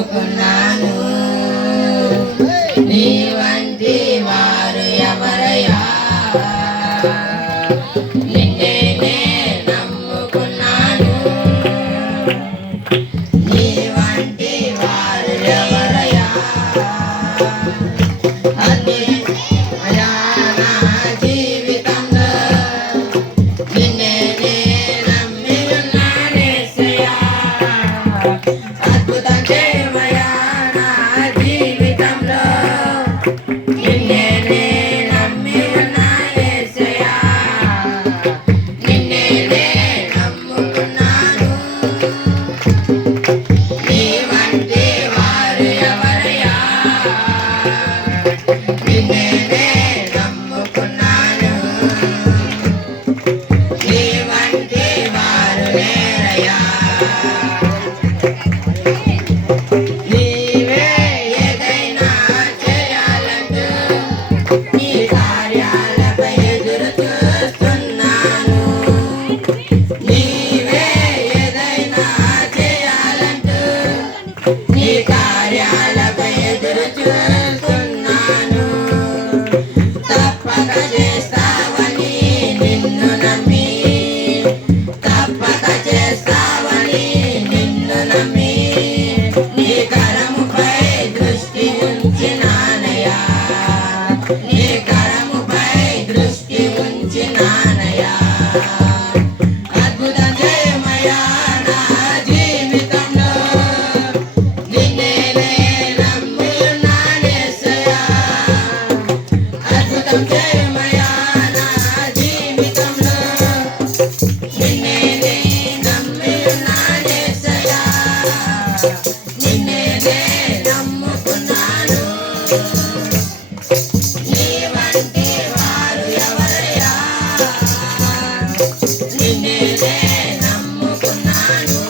నమ్ముకున్నాను. నీ వంటి వారు ఎవరయ్యా? నిన్నే నే నమ్ముకున్నాను. నీ వంటి వారు ఎవరయ్యా? అద్భుతమయ్యా నా జీవితంలో నిన్నే నే నమ్మి ఉన్నానేసయ్యా. అద్భుతం చేయమయ్యా నా జీవితంలో నిన్నే నే నమ్మి ఉన్నానేసయ్యా. నిన్నే నే నమ్ముకున్నాను. నీ వంటి వారు ఎవరయ్యా? నిన్నే నే నమ్ముకున్నాను. నీ వంటి వారు లేరయ్యా. నీవే ఏదైనా చేయాలంటూ నీ కార్యాలపై ఎదురు చూస్తున్నాను. నీవే ఏదైనా చేయాలంటూ నీ కార్యాలపై ఎదురు చూస్తున్నాను. తప్పక చేస్తావని నిన్ను నమ్మి, తప్పక చేస్తావని నిన్ను నమ్మి నీ కరముపై దృష్టి ఉంచినానయ్యా. నీ కరముపై దృష్టి ఉంచినానయ్యా. అద్భుతం చేయమయ్యా నా జీవితంలో నిన్నే నే నమ్మి ఉన్నానేసయ్యా. అద్భుతం చేయమయ్యా నా జీవితంలో నిన్నే నే నమ్మి ఉన్నానేసయ్యా. నిన్నే నే నమ్ముకున్నాను. నీ వంటి వారు ఎవరయ్యా? నిన్నే నే నమ్ముకున్నాను.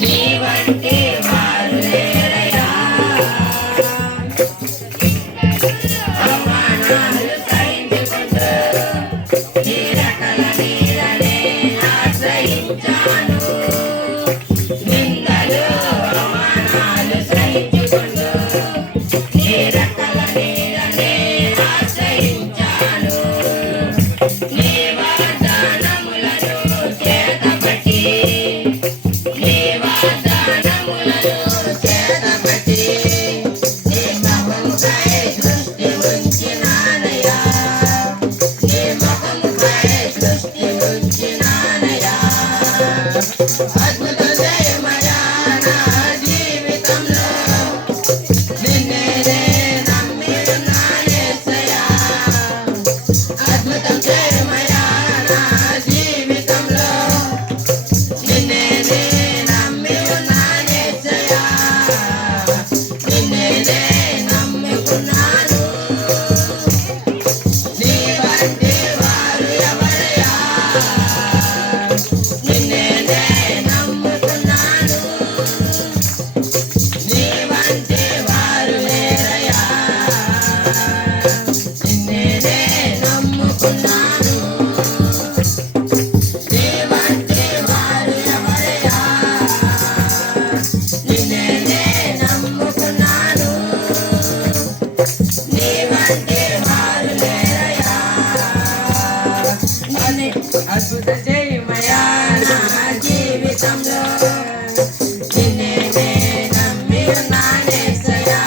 నీ వంటి వారు లేరయ్యా. అవమానాలు సహించుకుంటూ నీ రెక్కల నీడనే ఆశ్రయించాను. నిందలు అవమానాలు సహించుకుంటూ నీ రెక్కల నీడనే ఆశ్రయించాను. నీ వాగ్దానములను చేతపట్టి, నీ వాగ్దానములను చేతపట్టి నీ ముఖముపై దృష్టి ఉంచినానయ్యా. నీ ముఖముపై దృష్టి ఉంచినానయ్యా. అద్భుతం చేయమయ్యా నా జీవితంలో నిన్నే నే నమ్మి ఉన్నానేసయ్యా. అద్భుతం చేయమయ్యా నా జీవితంలో నిన్నే నే నమ్మి ఉన్నానేసయ్యా. నిన్నే నే నమ్ముకున్నాను. నీ వంటి వారు ఎవరయ్యా? నిన్నే నే నమ్ముకున్నాను. నీ వంటి వారు లేరయ్యా. నిన్నే నే నమ్ముకున్నాను. నీ వంటి వారు ఎవరయ్యా? నిన్నే నే నమ్ముకున్నాను. నీ వంటి వారు లేరయ్యా. అద్భుతం చేయమయ్యా నా జీవితంలో నిన్నే నే నమ్మి ఉన్నానేసయ్యా.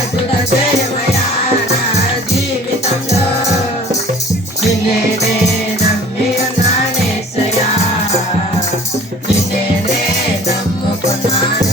అద్భుతం చేయమయ్యా నా జీవితంలో నిన్నే నే నమ్మి ఉన్నానేసయ్యా. నిన్నే నే నమ్ముకున్నాను.